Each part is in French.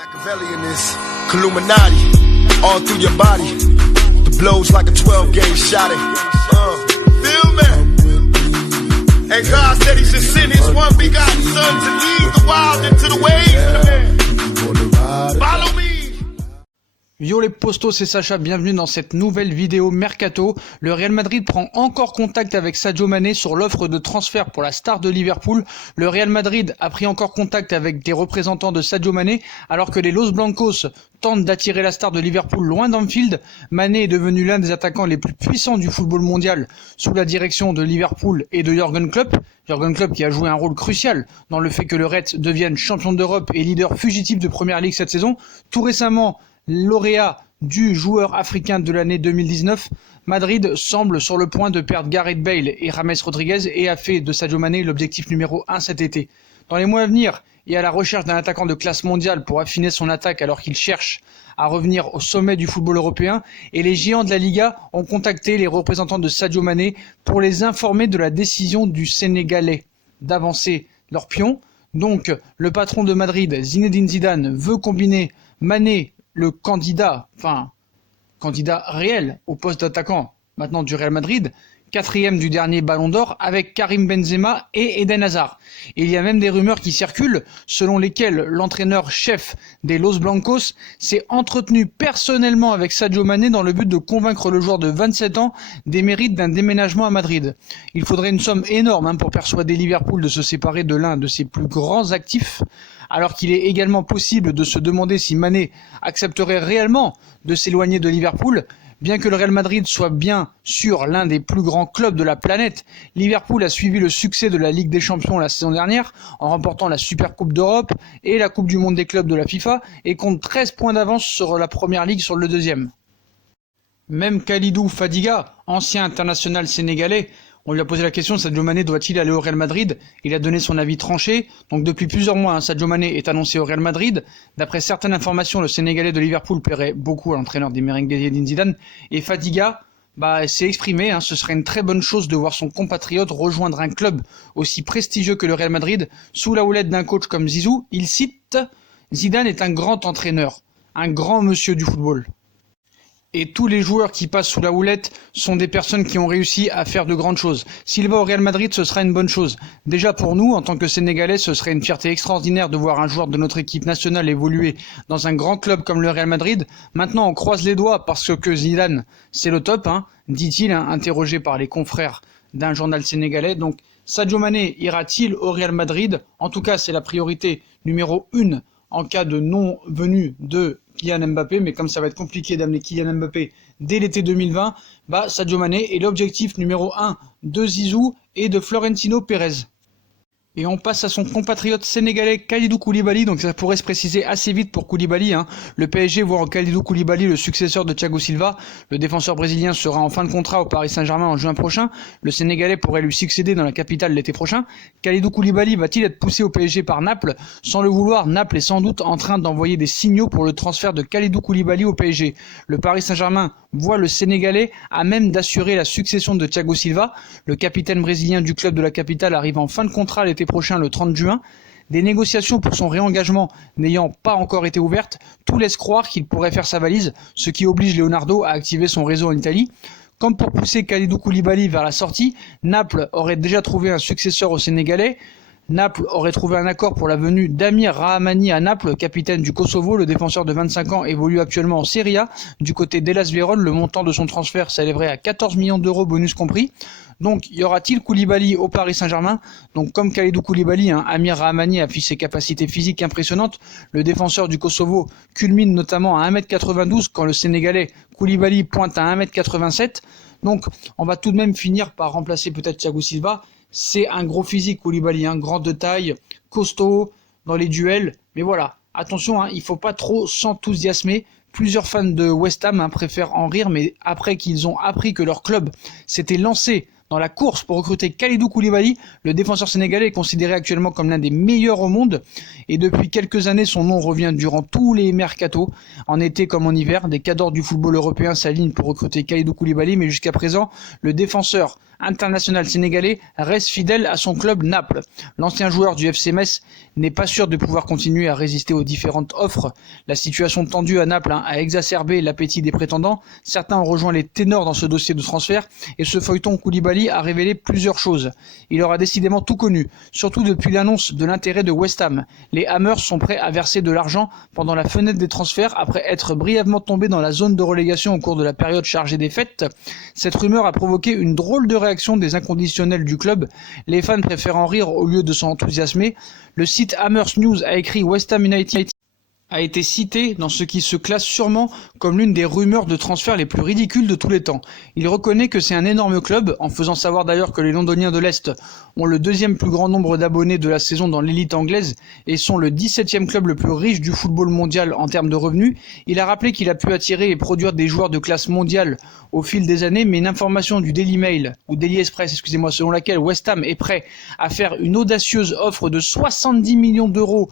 Machiavelli in this Illuminati, all through your body. The blows like a 12-gauge shot. Feel me? And God said He should send His one begotten Son to lead the wild into the ways. Follow me. Yo les postos, c'est Sacha, bienvenue dans cette nouvelle vidéo Mercato. Le Real Madrid prend encore contact avec Sadio Mané sur l'offre de transfert pour la star de Liverpool. Le Real Madrid a pris encore contact avec des représentants de Sadio Mané alors que les Los Blancos tentent d'attirer la star de Liverpool loin d'Anfield. Mané est devenu l'un des attaquants les plus puissants du football mondial sous la direction de Liverpool et de Jürgen Klopp. Jürgen Klopp qui a joué un rôle crucial dans le fait que le Reds devienne champion d'Europe et leader fugitif de Premier League cette saison. Tout récemment, lauréat du joueur africain de l'année 2019, Madrid semble sur le point de perdre Gareth Bale et James Rodriguez et a fait de Sadio Mané l'objectif numéro 1 cet été. Dans les mois à venir, et à la recherche d'un attaquant de classe mondiale pour affiner son attaque alors qu'il cherche à revenir au sommet du football européen, et les géants de la Liga ont contacté les représentants de Sadio Mané pour les informer de la décision du Sénégalais d'avancer leur pion. Donc, le patron de Madrid, Zinedine Zidane, veut combiner Mané, le candidat réel au poste d'attaquant maintenant du Real Madrid, 4e du dernier Ballon d'Or, avec Karim Benzema et Eden Hazard. Et il y a même des rumeurs qui circulent selon lesquelles l'entraîneur-chef des Los Blancos s'est entretenu personnellement avec Sadio Mané dans le but de convaincre le joueur de 27 ans des mérites d'un déménagement à Madrid. Il faudrait une somme énorme pour persuader Liverpool de se séparer de l'un de ses plus grands actifs, alors qu'il est également possible de se demander si Mané accepterait réellement de s'éloigner de Liverpool. Bien que le Real Madrid soit bien sûr l'un des plus grands clubs de la planète, Liverpool a suivi le succès de la Ligue des Champions la saison dernière en remportant la Super Coupe d'Europe et la Coupe du Monde des clubs de la FIFA et compte 13 points d'avance sur la Première Ligue sur le deuxième. Même Khalidou Fadiga, ancien international sénégalais, on lui a posé la question, Sadio Mané doit-il aller au Real Madrid? Il a donné son avis tranché. Donc depuis plusieurs mois, Sadio Mané est annoncé au Real Madrid. D'après certaines informations, le Sénégalais de Liverpool plairait beaucoup à l'entraîneur des Merengues Zinedine Zidane. Et Fadiga s'est exprimé, ce serait une très bonne chose de voir son compatriote rejoindre un club aussi prestigieux que le Real Madrid sous la houlette d'un coach comme Zizou. Il cite « Zidane est un grand entraîneur, un grand monsieur du football ». Et tous les joueurs qui passent sous la houlette sont des personnes qui ont réussi à faire de grandes choses. S'il va au Real Madrid, ce sera une bonne chose. Déjà pour nous, en tant que Sénégalais, ce serait une fierté extraordinaire de voir un joueur de notre équipe nationale évoluer dans un grand club comme le Real Madrid. Maintenant, on croise les doigts parce que Zidane, c'est le top, dit-il, interrogé par les confrères d'un journal sénégalais. Donc, Sadio Mané ira-t-il au Real Madrid? En tout cas, c'est la priorité numéro 1 en cas de non-venue de Kylian Mbappé, mais comme ça va être compliqué d'amener Kylian Mbappé dès l'été 2020, Sadio Mané est l'objectif numéro 1 de Zizou et de Florentino Pérez. Et on passe à son compatriote sénégalais Kalidou Koulibaly, donc ça pourrait se préciser assez vite pour Koulibaly. Le PSG voit en Kalidou Koulibaly le successeur de Thiago Silva. Le défenseur brésilien sera en fin de contrat au Paris Saint-Germain en juin prochain. Le Sénégalais pourrait lui succéder dans la capitale l'été prochain. Kalidou Koulibaly va-t-il être poussé au PSG par Naples? Sans le vouloir, Naples est sans doute en train d'envoyer des signaux pour le transfert de Kalidou Koulibaly au PSG. Le Paris Saint-Germain voit le Sénégalais à même d'assurer la succession de Thiago Silva. Le capitaine brésilien du club de la capitale arrive en fin de contrat l'été prochain, le 30 juin. Des négociations pour son réengagement n'ayant pas encore été ouvertes, tout laisse croire qu'il pourrait faire sa valise, ce qui oblige Leonardo à activer son réseau en Italie. Comme pour pousser Kalidou Koulibaly vers la sortie, Naples aurait déjà trouvé un successeur au Sénégalais. Naples aurait trouvé un accord pour la venue d'Amir Rahmani à Naples, capitaine du Kosovo. Le défenseur de 25 ans évolue actuellement en Serie A. Du côté d'Hellas Vérone, le montant de son transfert s'élèverait à 14 millions d'euros, bonus compris. Donc, y aura-t-il Koulibaly au Paris Saint-Germain? Donc, comme Kalidou Koulibaly, Amir Rahmani affiche ses capacités physiques impressionnantes. Le défenseur du Kosovo culmine notamment à 1m92 quand le Sénégalais Koulibaly pointe à 1m87. Donc, on va tout de même finir par remplacer peut-être Thiago Silva. C'est un gros physique Koulibaly, grand de taille, costaud dans les duels. Mais voilà, attention, il ne faut pas trop s'enthousiasmer. Plusieurs fans de West Ham préfèrent en rire, mais après qu'ils ont appris que leur club s'était lancé dans la course pour recruter Kalidou Koulibaly, le défenseur sénégalais est considéré actuellement comme l'un des meilleurs au monde. Et depuis quelques années, son nom revient durant tous les mercatos. En été comme en hiver, des cadors du football européen s'alignent pour recruter Kalidou Koulibaly, mais jusqu'à présent, le défenseur international sénégalais, reste fidèle à son club Naples. L'ancien joueur du FC Metz n'est pas sûr de pouvoir continuer à résister aux différentes offres. La situation tendue à Naples a exacerbé l'appétit des prétendants. Certains ont rejoint les ténors dans ce dossier de transfert et ce feuilleton Koulibaly a révélé plusieurs choses. Il aura décidément tout connu, surtout depuis l'annonce de l'intérêt de West Ham. Les Hammers sont prêts à verser de l'argent pendant la fenêtre des transferts après être brièvement tombés dans la zone de relégation au cours de la période chargée des fêtes. Cette rumeur a provoqué une drôle de réaction des inconditionnels du club, les fans préférant rire au lieu de s'en enthousiasmer. Le site Hammers News a écrit West Ham United a été cité dans ce qui se classe sûrement comme l'une des rumeurs de transfert les plus ridicules de tous les temps. Il reconnaît que c'est un énorme club, en faisant savoir d'ailleurs que les Londoniens de l'Est ont le deuxième plus grand nombre d'abonnés de la saison dans l'élite anglaise et sont le 17e club le plus riche du football mondial en termes de revenus. Il a rappelé qu'il a pu attirer et produire des joueurs de classe mondiale au fil des années, mais une information du Daily Mail, ou Daily Express, selon laquelle West Ham est prêt à faire une audacieuse offre de 70 millions d'euros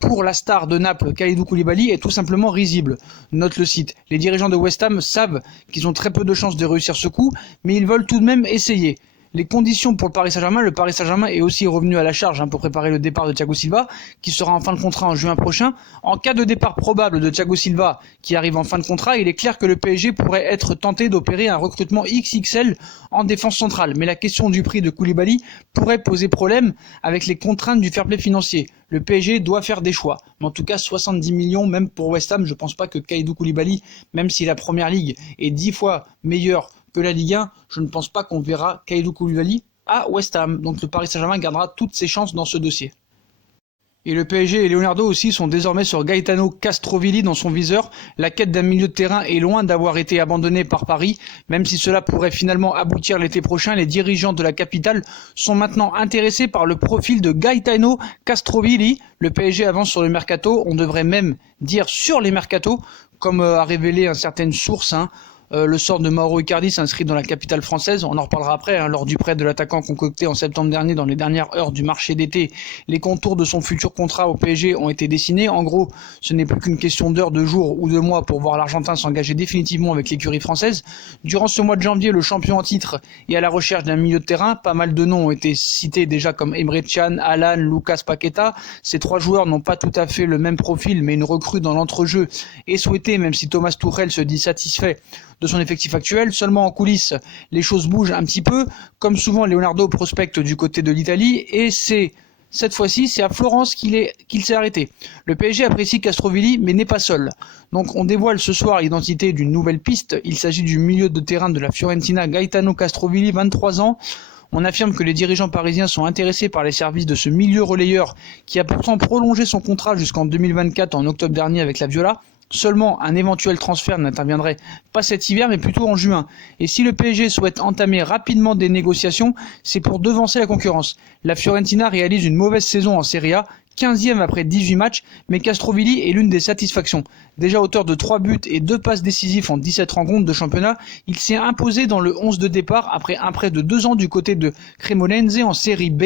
pour la star de Naples, Kalidou Koulibaly, est tout simplement risible. Note le site. Les dirigeants de West Ham savent qu'ils ont très peu de chances de réussir ce coup, mais ils veulent tout de même essayer. Les conditions pour le Paris Saint-Germain est aussi revenu à la charge pour préparer le départ de Thiago Silva, qui sera en fin de contrat en juin prochain. En cas de départ probable de Thiago Silva, qui arrive en fin de contrat, il est clair que le PSG pourrait être tenté d'opérer un recrutement XXL en défense centrale. Mais la question du prix de Koulibaly pourrait poser problème avec les contraintes du fair play financier. Le PSG doit faire des choix. Mais en tout cas, 70 millions, même pour West Ham, je pense pas que Kalidou Koulibaly, même si la Première Ligue est 10 fois meilleure que la Ligue 1, je ne pense pas qu'on verra Kalidou Koulibaly à West Ham. Donc le Paris Saint-Germain gardera toutes ses chances dans ce dossier. Et le PSG et Leonardo aussi sont désormais sur Gaetano Castrovilli dans son viseur. La quête d'un milieu de terrain est loin d'avoir été abandonnée par Paris. Même si cela pourrait finalement aboutir l'été prochain, les dirigeants de la capitale sont maintenant intéressés par le profil de Gaetano Castrovilli. Le PSG avance sur le mercato, on devrait même dire sur les mercatos, comme a révélé une certaine source. Le sort de Mauro Icardi s'inscrit dans la capitale française. On en reparlera après, lors du prêt de l'attaquant concocté en septembre dernier dans les dernières heures du marché d'été. Les contours de son futur contrat au PSG ont été dessinés. En gros, ce n'est plus qu'une question d'heures, de jours ou de mois pour voir l'Argentin s'engager définitivement avec l'écurie française. Durant ce mois de janvier, le champion en titre est à la recherche d'un milieu de terrain. Pas mal de noms ont été cités déjà comme Emre Can, Alan, Lucas Paqueta. Ces trois joueurs n'ont pas tout à fait le même profil, mais une recrue dans l'entrejeu est souhaitée, même si Thomas Tuchel se dit satisfait de son effectif actuel. Seulement en coulisses, les choses bougent un petit peu. Comme souvent, Leonardo prospecte du côté de l'Italie et cette fois-ci, c'est à Florence qu'il s'est arrêté. Le PSG apprécie Castrovilli, mais n'est pas seul. Donc on dévoile ce soir l'identité d'une nouvelle piste. Il s'agit du milieu de terrain de la Fiorentina, Gaetano Castrovilli, 23 ans. On affirme que les dirigeants parisiens sont intéressés par les services de ce milieu relayeur qui a pourtant prolongé son contrat jusqu'en 2024 en octobre dernier avec la Viola. Seulement, un éventuel transfert n'interviendrait pas cet hiver, mais plutôt en juin. Et si le PSG souhaite entamer rapidement des négociations, c'est pour devancer la concurrence. La Fiorentina réalise une mauvaise saison en Serie A, 15e après 18 matchs, mais Castrovilli est l'une des satisfactions. Déjà auteur de 3 buts et 2 passes décisives en 17 rencontres de championnat, il s'est imposé dans le 11 de départ après un prêt de 2 ans du côté de Cremonense en Série B.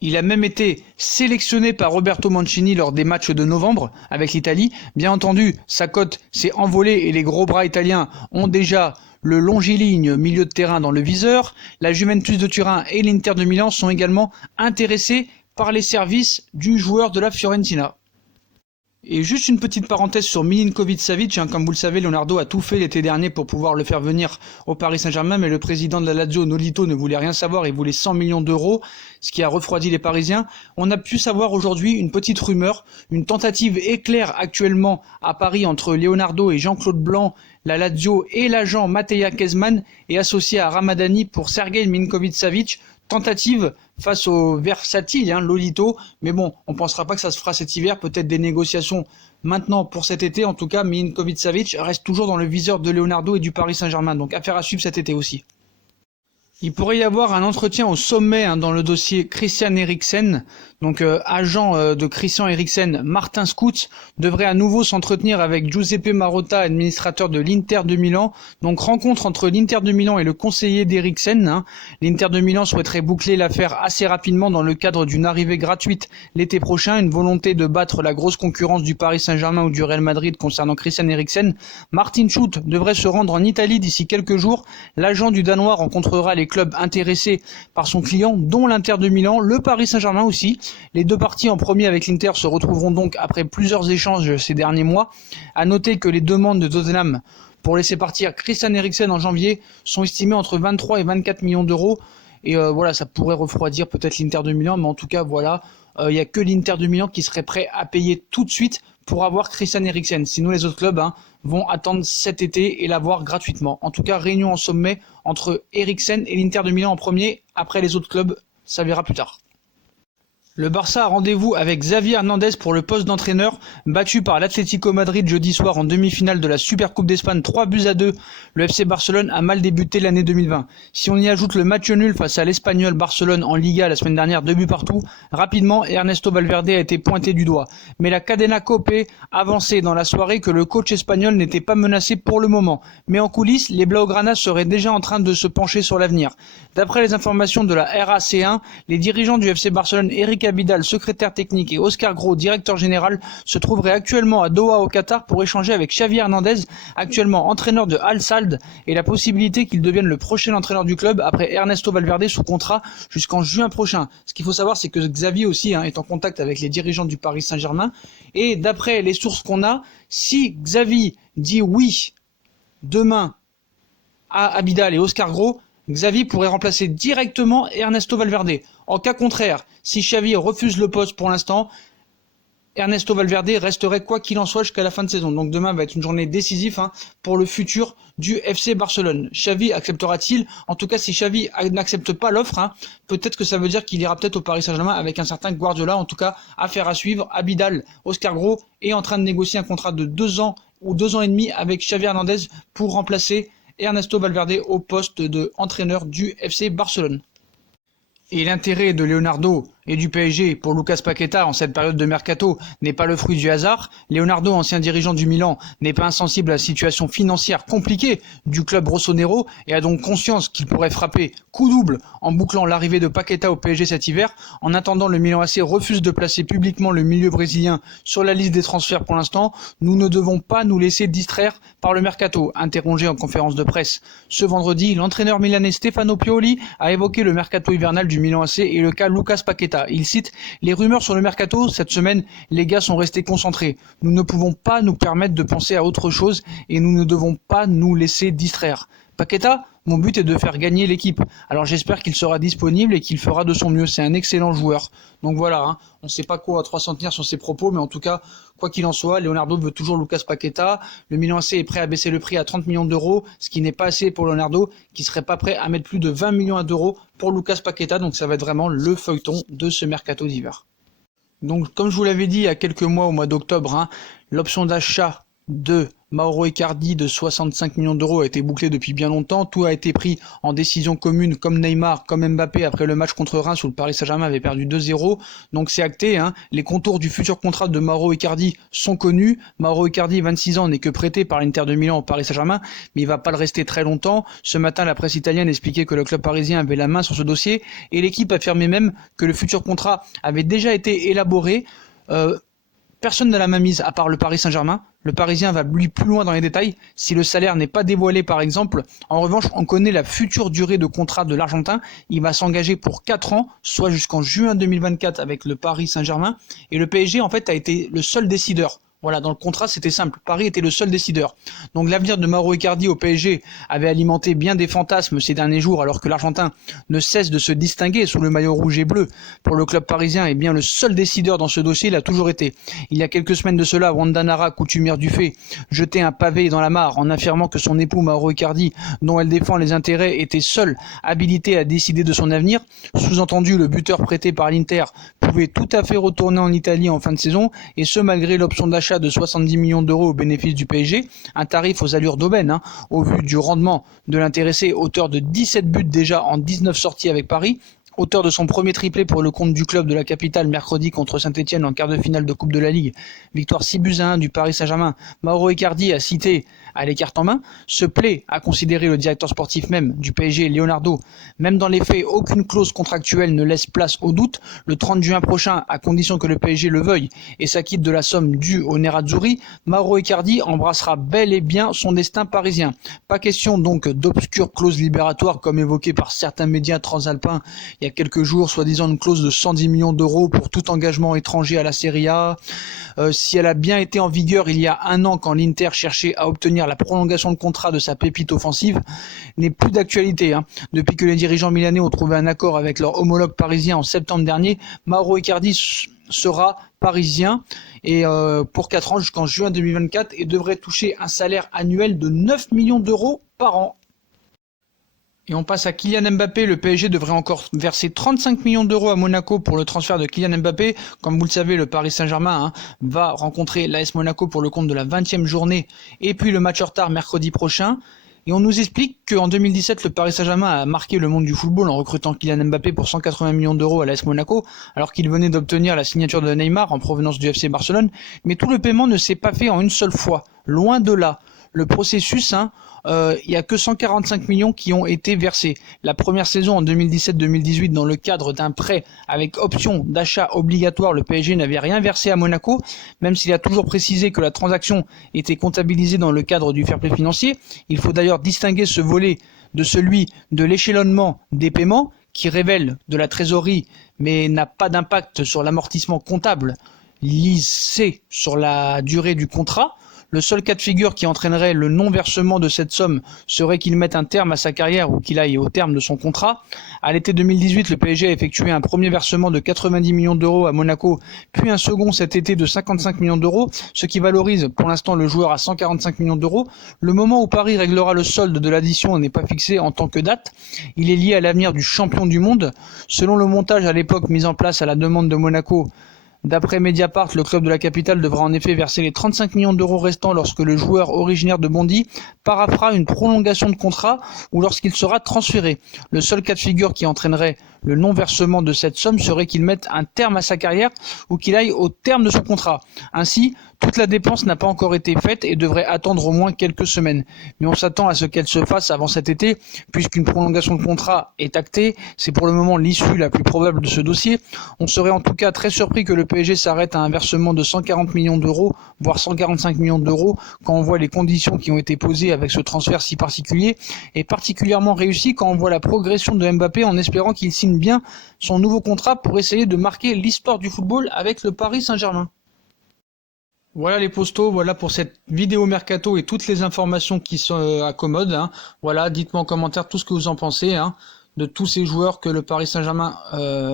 Il a même été sélectionné par Roberto Mancini lors des matchs de novembre avec l'Italie. Bien entendu, sa cote s'est envolée et les gros bras italiens ont déjà le longiligne milieu de terrain dans le viseur. La Juventus de Turin et l'Inter de Milan sont également intéressés par les services du joueur de la Fiorentina. Et juste une petite parenthèse sur Milinkovic-Savic, comme vous le savez, Leonardo a tout fait l'été dernier pour pouvoir le faire venir au Paris Saint-Germain, mais le président de la Lazio, Nolito, ne voulait rien savoir et voulait 100 millions d'euros, ce qui a refroidi les Parisiens. On a pu savoir aujourd'hui une petite rumeur, une tentative éclair actuellement à Paris entre Leonardo et Jean-Claude Blanc, la Lazio et l'agent Mateja Kezman est associé à Ramadani pour Sergei Milinkovic-Savic. Tentative face au versatile, Lolito, mais bon, on pensera pas que ça se fera cet hiver, peut-être des négociations maintenant pour cet été. En tout cas, Milinkovic-Savic reste toujours dans le viseur de Leonardo et du Paris Saint-Germain, donc affaire à suivre cet été aussi. Il pourrait y avoir un entretien au sommet dans le dossier Christian Eriksen. Donc agent de Christian Eriksen, Martin Scout devrait à nouveau s'entretenir avec Giuseppe Marotta, administrateur de l'Inter de Milan. Donc rencontre entre l'Inter de Milan et le conseiller d'Eriksen. L'Inter de Milan souhaiterait boucler l'affaire assez rapidement dans le cadre d'une arrivée gratuite l'été prochain, une volonté de battre la grosse concurrence du Paris Saint-Germain ou du Real Madrid concernant Christian Eriksen. Martin Schulz devrait se rendre en Italie d'ici quelques jours. L'agent du Danois rencontrera les clubs intéressés par son client, dont l'Inter de Milan, le Paris Saint-Germain aussi. Les deux parties en premier avec l'Inter se retrouveront donc après plusieurs échanges ces derniers mois. À noter que les demandes de Tottenham pour laisser partir Christian Eriksen en janvier sont estimées entre 23 et 24 millions d'euros. Et voilà, ça pourrait refroidir peut-être l'Inter de Milan, mais en tout cas, voilà, il n'y a que l'Inter de Milan qui serait prêt à payer tout de suite pour avoir Christian Eriksen. Sinon, les autres clubs vont attendre cet été et l'avoir gratuitement. En tout cas, réunion en sommet entre Eriksen et l'Inter de Milan en premier. Après, les autres clubs, ça verra plus tard. Le Barça a rendez-vous avec Xavi Hernandez pour le poste d'entraîneur. Battu par l'Atlético Madrid jeudi soir en demi-finale de la Supercoupe d'Espagne 3-2, le FC Barcelone a mal débuté l'année 2020. Si on y ajoute le match nul face à l'Espagnol Barcelone en Liga la semaine dernière, 2 buts partout, rapidement Ernesto Valverde a été pointé du doigt. Mais la Cadena Cope avançait dans la soirée que le coach espagnol n'était pas menacé pour le moment. Mais en coulisses, les Blaugrana seraient déjà en train de se pencher sur l'avenir. D'après les informations de la RAC1, les dirigeants du FC Barcelone, Eric Abidal, secrétaire technique, et Oscar Gros, directeur général, se trouveraient actuellement à Doha au Qatar pour échanger avec Xavi Hernandez, actuellement entraîneur de Al Sadd, et la possibilité qu'il devienne le prochain entraîneur du club après Ernesto Valverde sous contrat jusqu'en juin prochain. Ce qu'il faut savoir, c'est que Xavi aussi est en contact avec les dirigeants du Paris Saint-Germain, et d'après les sources qu'on a, si Xavi dit oui demain à Abidal et Oscar Gros, Xavi pourrait remplacer directement Ernesto Valverde. En cas contraire, si Xavi refuse le poste pour l'instant, Ernesto Valverde resterait quoi qu'il en soit jusqu'à la fin de saison. Donc demain va être une journée décisive pour le futur du FC Barcelone. Xavi acceptera-t-il? En tout cas, si Xavi n'accepte pas l'offre, peut-être que ça veut dire qu'il ira peut-être au Paris Saint-Germain avec un certain Guardiola. En tout cas, affaire à suivre. Abidal, Oscar Gros est en train de négocier un contrat de 2 ans ou 2 ans et demi avec Xavi Hernandez pour remplacer Ernesto Valverde au poste d'entraîneur du FC Barcelone. Et l'intérêt de Leonardo et du PSG pour Lucas Paqueta en cette période de mercato n'est pas le fruit du hasard. Leonardo, ancien dirigeant du Milan, n'est pas insensible à la situation financière compliquée du club rossonero et a donc conscience qu'il pourrait frapper coup double en bouclant l'arrivée de Paqueta au PSG cet hiver. En attendant, le Milan AC refuse de placer publiquement le milieu brésilien sur la liste des transferts pour l'instant. Nous ne devons pas nous laisser distraire par le mercato. Interrogé en conférence de presse ce vendredi, l'entraîneur milanais Stefano Pioli a évoqué le mercato hivernal du Milan AC et le cas Lucas Paqueta. Il cite « Les rumeurs sur le mercato, cette semaine, les gars sont restés concentrés. Nous ne pouvons pas nous permettre de penser à autre chose et nous ne devons pas nous laisser distraire. Paqueta, mon but est de faire gagner l'équipe. Alors j'espère qu'il sera disponible et qu'il fera de son mieux. C'est un excellent joueur. » Donc voilà, on ne sait pas quoi à 3 centenaires sur ses propos, mais en tout cas, quoi qu'il en soit, Leonardo veut toujours Lucas Paqueta. Le Milan AC est prêt à baisser le prix à 30 millions d'euros, ce qui n'est pas assez pour Leonardo, qui serait pas prêt à mettre plus de 20 millions d'euros pour Lucas Paqueta. Donc ça va être vraiment le feuilleton de ce mercato d'hiver. Donc comme je vous l'avais dit il y a quelques mois, au mois d'octobre, l'option d'achat de Mauro Icardi de 65 millions d'euros a été bouclé depuis bien longtemps. Tout a été pris en décision commune, comme Neymar, comme Mbappé après le match contre Reims où le Paris Saint-Germain avait perdu 2-0. Donc c'est acté. Les contours du futur contrat de Mauro Icardi sont connus. Mauro Icardi, 26 ans, n'est que prêté par l'Inter de Milan au Paris Saint-Germain, mais il va pas le rester très longtemps. Ce matin, la presse italienne expliquait que le club parisien avait la main sur ce dossier et l'équipe affirmait même que le futur contrat avait déjà été élaboré. Personne n'a la main mise à part le Paris Saint-Germain. Le Parisien va lui plus loin dans les détails. Si le salaire n'est pas dévoilé par exemple, en revanche, on connaît la future durée de contrat de l'Argentin. Il va s'engager pour 4 ans, soit jusqu'en juin 2024 avec le Paris Saint-Germain. Et le PSG en fait a été le seul décideur. Voilà, dans le contrat, c'était simple. Paris était le seul décideur. Donc l'avenir de Mauro Icardi au PSG avait alimenté bien des fantasmes ces derniers jours, alors que l'Argentin ne cesse de se distinguer sous le maillot rouge et bleu. Pour le club parisien, et bien le seul décideur dans ce dossier l'a toujours été. Il y a quelques semaines de cela, Wanda Nara, coutumière du fait, jetait un pavé dans la mare en affirmant que son époux Mauro Icardi, dont elle défend les intérêts, était seul habilité à décider de son avenir. Sous-entendu, le buteur prêté par l'Inter pouvait tout à fait retourner en Italie en fin de saison, et ce malgré l'option d'achat de 70 millions d'euros au bénéfice du PSG, un tarif aux allures d'aubaine, au vu du rendement de l'intéressé, auteur de 17 buts déjà en 19 sorties avec Paris, auteur de son premier triplé pour le compte du club de la capitale mercredi contre Saint-Etienne en quart de finale de Coupe de la Ligue, victoire 6-1 du Paris Saint-Germain. Mauro Icardi a cité a les cartes en main, se plaît à considérer le directeur sportif même du PSG, Leonardo. Même dans les faits, aucune clause contractuelle ne laisse place au doute. Le 30 juin prochain, à condition que le PSG le veuille et s'acquitte de la somme due au Nerazzurri, Mauro Icardi embrassera bel et bien son destin parisien. Pas question donc d'obscures clauses libératoires comme évoquées par certains médias transalpins il y a quelques jours, soi-disant une clause de 110 millions d'euros pour tout engagement étranger à la Serie A. Si elle a bien été en vigueur il y a un an quand l'Inter cherchait à obtenir la prolongation de contrat de sa pépite offensive, n'est plus d'actualité. Depuis que les dirigeants milanais ont trouvé un accord avec leur homologue parisien en septembre dernier, Mauro Icardi sera parisien et pour 4 ans jusqu'en juin 2024 et devrait toucher un salaire annuel de 9 millions d'euros par an. Et on passe à Kylian Mbappé. Le PSG devrait encore verser 35 millions d'euros à Monaco pour le transfert de Kylian Mbappé. Comme vous le savez, le Paris Saint-Germain va rencontrer l'AS Monaco pour le compte de la 20e journée et puis le match en retard mercredi prochain. Et on nous explique qu'en 2017, le Paris Saint-Germain a marqué le monde du football en recrutant Kylian Mbappé pour 180 millions d'euros à l'AS Monaco, alors qu'il venait d'obtenir la signature de Neymar en provenance du FC Barcelone. Mais tout le paiement ne s'est pas fait en une seule fois. Loin de là. Le processus, il y a que 145 millions qui ont été versés. La première saison en 2017-2018, dans le cadre d'un prêt avec option d'achat obligatoire, le PSG n'avait rien versé à Monaco, même s'il a toujours précisé que la transaction était comptabilisée dans le cadre du fair play financier. Il faut d'ailleurs distinguer ce volet de celui de l'échelonnement des paiements, qui révèle de la trésorerie, mais n'a pas d'impact sur l'amortissement comptable lissé sur la durée du contrat. Le seul cas de figure qui entraînerait le non-versement de cette somme serait qu'il mette un terme à sa carrière ou qu'il aille au terme de son contrat. À l'été 2018, le PSG a effectué un premier versement de 90 millions d'euros à Monaco, puis un second cet été de 55 millions d'euros, ce qui valorise pour l'instant le joueur à 145 millions d'euros. Le moment où Paris réglera le solde de l'addition n'est pas fixé en tant que date. Il est lié à l'avenir du champion du monde. Selon le montage à l'époque mis en place à la demande de Monaco, d'après Mediapart, le club de la capitale devra en effet verser les 35 millions d'euros restants lorsque le joueur originaire de Bondy paraphera une prolongation de contrat ou lorsqu'il sera transféré. Le seul cas de figure qui entraînerait le non-versement de cette somme serait qu'il mette un terme à sa carrière ou qu'il aille au terme de son contrat. Ainsi, toute la dépense n'a pas encore été faite et devrait attendre au moins quelques semaines. Mais on s'attend à ce qu'elle se fasse avant cet été, puisqu'une prolongation de contrat est actée. C'est pour le moment l'issue la plus probable de ce dossier. On serait en tout cas très surpris que le PSG s'arrête à un versement de 140 millions d'euros, voire 145 millions d'euros, quand on voit les conditions qui ont été posées avec ce transfert si particulier, et particulièrement réussi quand on voit la progression de Mbappé en espérant qu'il signe bien son nouveau contrat pour essayer de marquer l'histoire du football avec le Paris Saint-Germain. Voilà les postos, voilà pour cette vidéo mercato et toutes les informations qui sont accommodes. Voilà, dites-moi en commentaire tout ce que vous en pensez de tous ces joueurs que le Paris Saint-Germain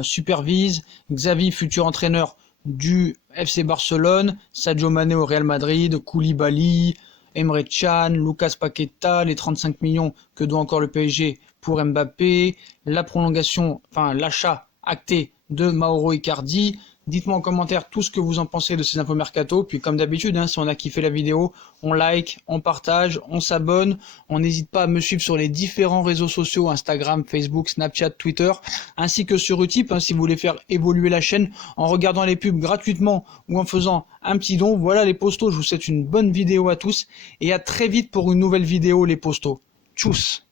supervise. Xavi, futur entraîneur du FC Barcelone, Sadio Mané au Real Madrid, Koulibaly, Emre Can, Lucas Paqueta, les 35 millions que doit encore le PSG pour Mbappé, la prolongation, l'achat acté de Mauro Icardi. Dites-moi en commentaire tout ce que vous en pensez de ces infos mercato. Puis comme d'habitude, si on a kiffé la vidéo, on like, on partage, on s'abonne. On n'hésite pas à me suivre sur les différents réseaux sociaux, Instagram, Facebook, Snapchat, Twitter, ainsi que sur Utip, si vous voulez faire évoluer la chaîne en regardant les pubs gratuitement ou en faisant un petit don. Voilà les postos, je vous souhaite une bonne vidéo à tous et à très vite pour une nouvelle vidéo les postos. Tchuss.